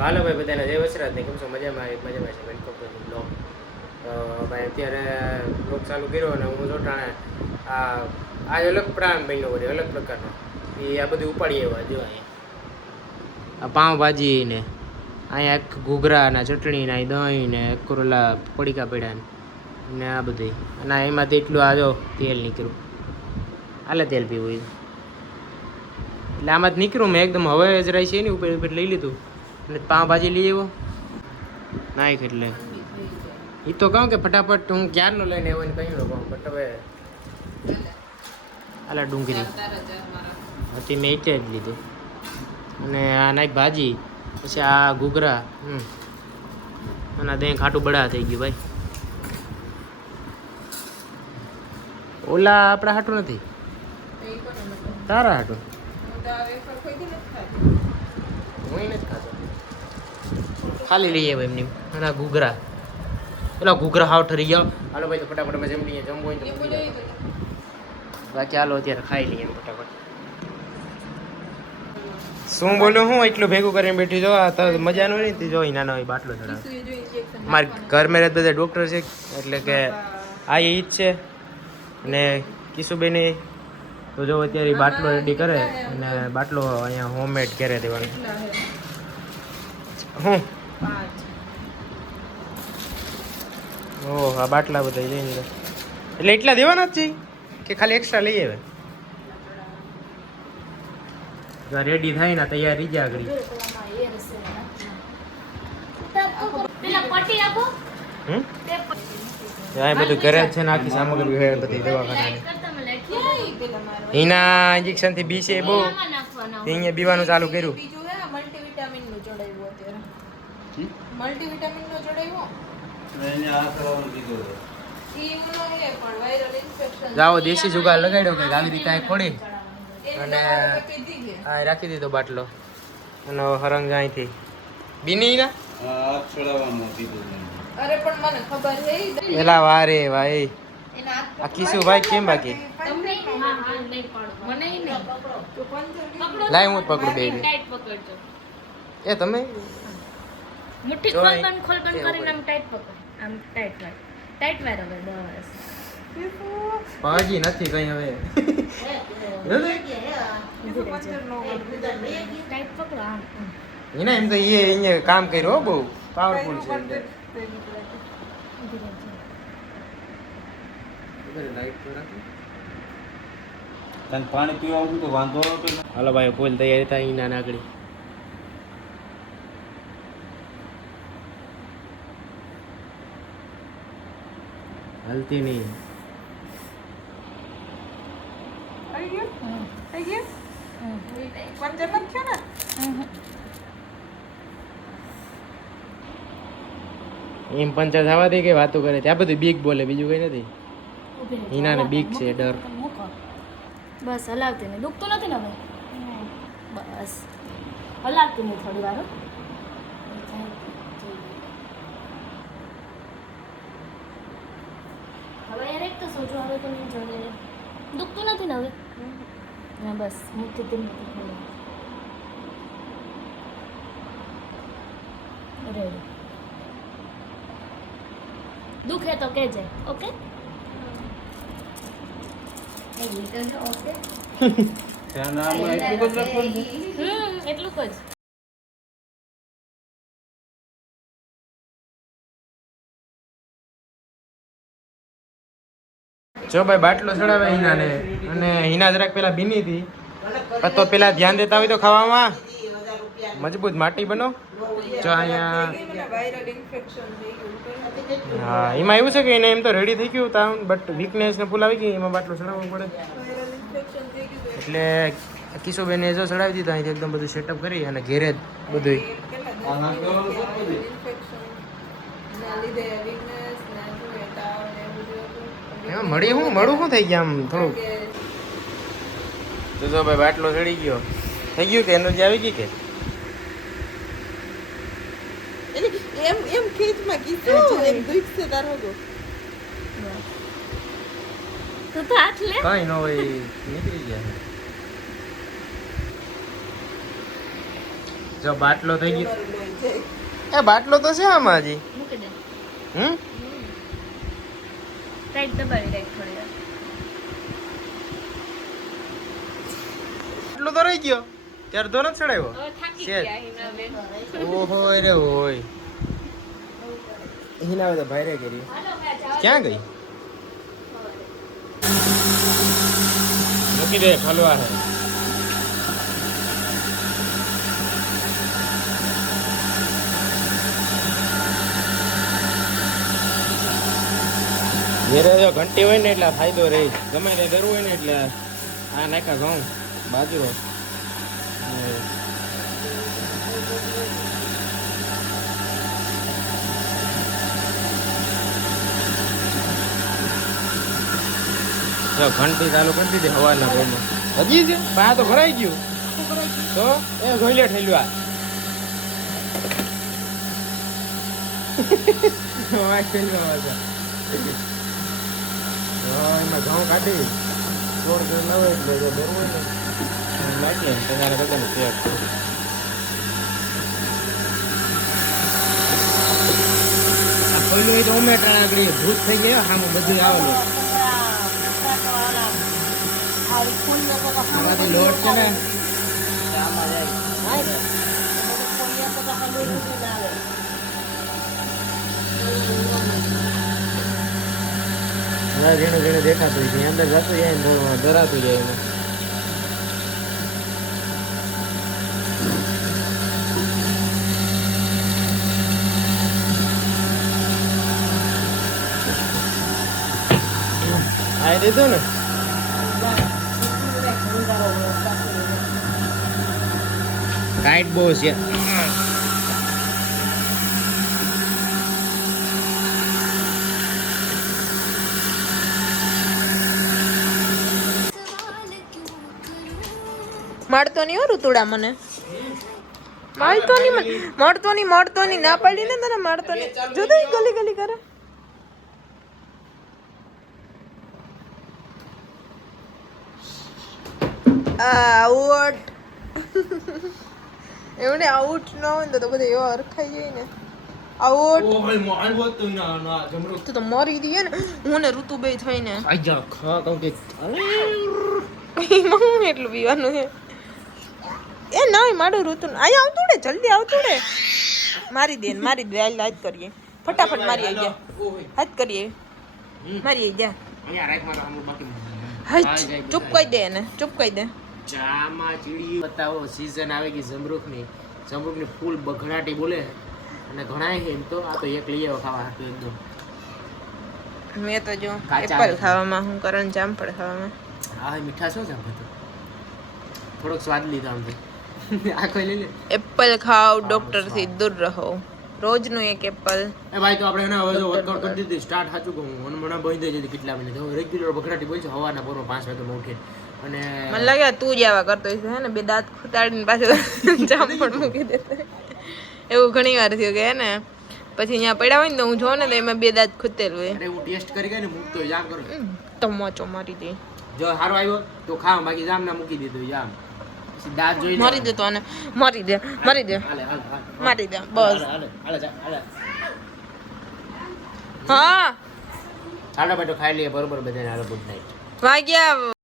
હાલો ભાઈ બધાને જય વસરાજ ને કેમ છો મજામાં મજામાં છે વેલકમ ટુ બ્લોગ. તો ભાઈ અત્યારે બ્લોગ ચાલુ કર્યો અને હું જોટાણે આ અલગ પ્રાણ બન્યો બધે અલગ પ્રકારનો એ આ બધું ઉપાડી આવ્યા જો અહીંયા આ પાઉંભાજી ને અહીંયા એક ઘૂઘરા ચટણી ને દહીં ને કુરલા પડીકા પડ્યા ને આ બધી અને એમાંથી એટલું આ જો તેલ નીકળ્યું હાલે તેલ પીવું એટલે આમાં જ નીકળ્યું મેં એકદમ હવે જ રહી છે એની ઉપર ઉપર લઈ લીધું અને પાઉંભાજી લઈ આવ્યો નાખ એટલે એ તો કહું કે ફટાફટ હું ક્યારનો લઈને આવ્યો ને કહ્યું કહું બટ હવે આલા ડુંગળી હતી મેં એટલે જ લીધું અને આ નાખ ભાજી પછી આ ઘૂઘરા અને દહીં ખાટું બળા થઈ ગયું ભાઈ ઓલા આપણા હાટું નથી તારા હાટું હું નથી ખાતો ખાલી લઈએ એમની અને ઘૂઘરા પેલા ઘૂઘરા હાવ ઠરી ગયો હાલો ભાઈ તો ફટાફટ અમે જમી લઈએ જમવું હોય તો બાકી હાલો અત્યારે ખાઈ લઈએ એમ ફટાફટ શું બોલું હું એટલું ભેગું કરીને બેઠી જો આ તો મજાનું નહીં તે જો નાનો હોય બાટલો ચડાવે મારા ઘર મેં બધા ડૉક્ટર છે એટલે કે આ એ જ છે અને કિશુબેને તો જો અત્યારે બાટલો રેડી કરે અને બાટલો અહીંયા હોમમેડ ઘરે દેવાનો હું ઓહ આ બાટલા બધા જઈને એટલે એટલા દેવાના જ છે કે ખાલી એક્સ્ટ્રા લઈ આવે રેડી થાય ને તૈયાર રહી જાય આગળ બધું ઘરે જ છે ને આખી સામગ્રી હોય બધી દવાખાનાની એના ઇન્જેક્શન થી બી છે બહુ અહીંયા બીવાનું ચાલુ કર્યું જાઓ દેશી જુગાર લગાડ્યો કે આવી રીતે કાંઈ ખોડી અને આ રાખી દીધો બાટલો અને હરંગ અહીંથી બીની ના અરે પણ મને ખબર છે એલા વારે ભાઈ આ કિશુ ભાઈ કેમ બાકી લાય હું પકડું બે એ તમે મુઠ્ઠી ખોલ બંધ કરીને આમ ટાઈટ પકડ આમ ટાઈટ વાર હવે બસ પાજી નથી કઈ હવે ટાઈટ પકડો આમ એને એમ તો એ અહીંયા કામ કર્યું હો બહુ પાવરફુલ છે પાણી પીવા તો વાંધો હાલો ભાઈ ફૂલ તૈયારી થાય એના આગળ હાલતી નહીં એમ પંચર થવા દે કે વાતો કરે ત્યાં બધું બીક બોલે બીજું કઈ નથી હિનાને બીક છે ડર બસ હલાવતી નહીં દુખતું નથી ને હવે બસ હલાવતી નહીં થોડી વાર હવે યાર એક તો સોચો હવે તો નહીં જોડે દુખતું નથી ને હવે ના બસ મુક્તિ તેમ રેડી દુખે તો કહેજે ઓકે એટલું જ જો ભાઈ બાટલો ચડાવે હિનાને અને હિના જરાક પેલા બીની હતી તો પેલા ધ્યાન દેતા હોય તો ખાવામાં મજબૂત માટી બનો જો અહીંયા હા એમાં એવું છે કે એને એમ તો રેડી થઈ ગયું તા બટ વીકનેસ ને ફૂલ આવી ગઈ એમાં બાટલો ચડાવવો પડે એટલે કિશોબેને જો ચડાવી દીધો અહીંથી એકદમ બધું સેટઅપ કરી અને ઘેરે જ બધું મળી હું મળું શું થઈ ગયા આમ થોડુંક તો જો ભાઈ બાટલો ચડી ગયો થઈ ગયું કે એનર્જી આવી ગઈ કે એમ એમ ખેંચમાં કીધું એમ દુખશે તારો ગો તો હાથ લે કઈ ન હોય નીકળી ગયા જો બાટલો થઈ ગયો એ બાટલો તો છે આમાં હજી. મૂકી દે. હમ ટાઈટ દબાવી રાખ થોડી વાર. બાટલો તો રહી ગયો ત્યારે તો નથી ચડાવ્યો. હવે થાકી છે. ગયા હિનાબેન. ઓહો રે હોય હિના તો ભાઈ રે કરી હાલો મેં જવા ક્યાં ગઈ મૂકી દે ખલવા હે ઘેરે જો ઘંટી હોય ને એટલે ફાયદો રહે ગમે તે કરવું હોય ને એટલે આ નાખા ઘઉં બાજરો જો ઘંટી ચાલુ કરી દીધી હવાના ભાઈમાં હજી છે પા તો ભરાઈ ગયું તો એ ગોઈલે ઠેલવા એમાં ઘઉં કાઢી ચોર ઘર લાવે એટલે જો બરોબર ને નાખીએ ને તમારે બધાને શેર આ પહેલું હોય તો ઉમેટાણ આગળ ભૂત થઈ ગયા આમાં બધું આવેલું આમાંથી લોટ છે ને આમાં જાય ઝીણું ઝીણું દેખાતું હોય અંદર જતું જાય ને થોડું ધરાતું જાય એને આ દીધું ને ટાઈટ બહુ છે મળતો નહીં હો ઋતુડા મને મળતો નહીં ના પાડી ને તને મળતો નહીં જો તો ઈ ગલી ગલી કરે આઉટ એમને આઉટ ન હોય ને તો બધા એવા અરખાઈ જાય ને આઉટ તો મરી દઈએ ને હું ને ઋતુ બે થઈને આજા ખા કહું કે એમાં એટલું પીવાનું છે એ નહીં મારું ઋતુ અહીંયા આવતું ને જલ્દી આવતું ને મારી દે હાથ કરીએ ફટાફટ મારી આવી જા હાથ કરીએ મારી આવી જા અહીંયા રાખમાં તો હમણાં બાકી હાથ ચૂપ કહી દે એને ચૂપ કહી દે ચામાં ચીડી બતાવો સીઝન આવે કે જમરૂખની ફૂલ બઘડાટી બોલે અને ઘણા છે એમ તો આ તો એક લઈ આવો ખાવા હાટું એકદમ મેં તો જો કાચા એપલ ખાવામાં હું કરણ જામફળ ખાવામાં હા મીઠા શું છે બધું થોડોક સ્વાદ લીધો આમ આ કોઈ લઈ લે એપલ ખાઓ ડોક્ટર થી દૂર રહો રોજનું એક એપલ એ ભાઈ તો આપણે એને હવે વર્કઆઉટ કરી દીધું સ્ટાર્ટ સાચું કહું મને મને બંધ થઈ જતી કેટલા મિનિટ હવે રેગ્યુલર બઘડાટી બોલ છે હવાના પૂરો 5 વાગે ઉઠીને અને મને લાગે તું જ આવા કરતો હશે હે ને બે દાંત ખૂતાડીને પાછું જામફળ મૂકી દેતો એવું ઘણી વાર થયું કે હે ને પછી અહીંયા પડ્યા હોય ને તો હું જોઉં ને તો એમાં બે દાંત ખૂતેલું હોય અરે હું ટેસ્ટ કરી ગઈ ને મૂકતો જામ કરું તો મોચો મારી દે જો સારો આવ્યો તો ખાવ બાકી જામ ના મૂકી દીધું જામ પછી દાંત જોઈ મારી દે તો આને મારી દે હાલે મારી દે બસ હાલે હા ચાલો બેટો ખાઈ લઈએ બરોબર બધાને હાલો ગુડ નાઇટ વાગ્યા